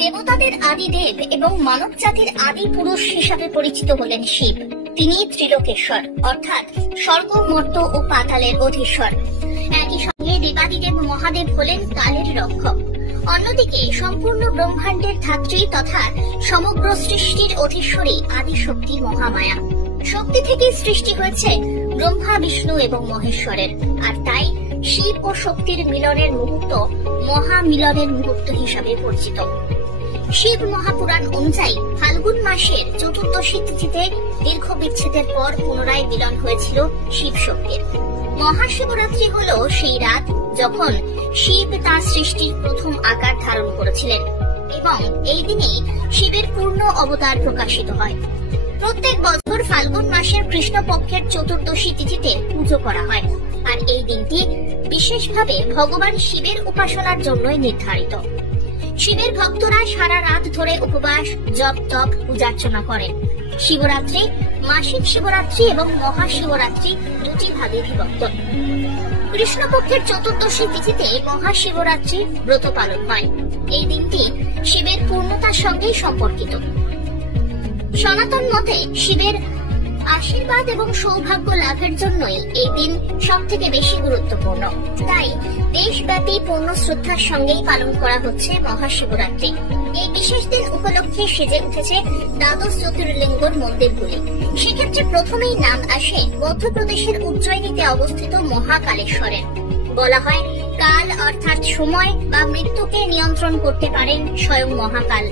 দেবতাদের আদি দেব এবং মানব জাতির আদি পুরুষ হিসাবে পরিচিত হলেন শিব। তিনি ত্রিলোকেশ্বর অর্থাৎ স্বর্গ, মর্ত্য ও পাতালের অধীশ্বর। একই সঙ্গে দেবাদিদেব মহাদেব হলেন কালের রক্ষক। অন্যদিকে সম্পূর্ণ ব্রহ্মাণ্ডের ধাত্রী তথা সমগ্র সৃষ্টির অধীশ্বরী আদিশক্তি মহামায়া। শক্তি থেকে সৃষ্টি হয়েছে ব্রহ্মা, বিষ্ণু এবং মহেশ্বরের। আর তাই শিব ও শক্তির মিলনের মুহূর্ত মহামিলনের মুহূর্ত হিসাবে পরিচিত। শিব মহাপুরাণ অনুযায়ী ফাল্গুন মাসের চতুর্দশী তিথিতে দীর্ঘ বিচ্ছেদের পর পুনরায় মিলন হয়েছিল শিব শক্তির। মহাশিবরাত্রি হল সেই রাত যখন শিব তাঁর সৃষ্টির প্রথম আকার ধারণ করেছিলেন এবং এই দিনেই শিবের পূর্ণ অবতার প্রকাশিত হয়। প্রত্যেক বছর ফাল্গুন মাসের কৃষ্ণপক্ষের চতুর্দশী তিথিতে পুজো করা হয়, আর এই দিনটি বিশেষভাবে ভগবান শিবের উপাসনার জন্যই নির্ধারিত। শিবের ভক্তরা সারা রাত ধরে উপবাস, জপ তপ, পূজার্চনা করেন। শিবরাত্রি, মাসিক শিবরাত্রি এবং মহাশিবরাত্রি দুটি ভাগে বিভক্ত। কৃষ্ণপক্ষের চতুর্দশী তিথিতে মহাশিবরাত্রি ব্রত পালন হয়। এই দিনটি শিবের পূর্ণতার সঙ্গে সম্পর্কিত। সনাতন মতে শিবের আশীর্বাদ এবং সৌভাগ্য লাভের জন্যই এই দিন সব থেকে বেশি গুরুত্বপূর্ণ। তাই দেশব্যাপী পূর্ণ শ্রদ্ধার সঙ্গেই পালন করা হচ্ছে মহাশিবরাত্রি। এই বিশেষ দিন উপলক্ষে সেজে উঠেছে দ্বাদশ জ্যোতির্লিঙ্গর মন্দিরগুলি। সেক্ষেত্রে প্রথমেই নাম আসে মধ্যপ্রদেশের উজ্জয়িনীতে অবস্থিত মহাকালেশ্বরের। বলা হয় কাল অর্থাৎ সময় বা মৃত্যুকে নিয়ন্ত্রণ করতে পারেন স্বয়ং মহাকাল।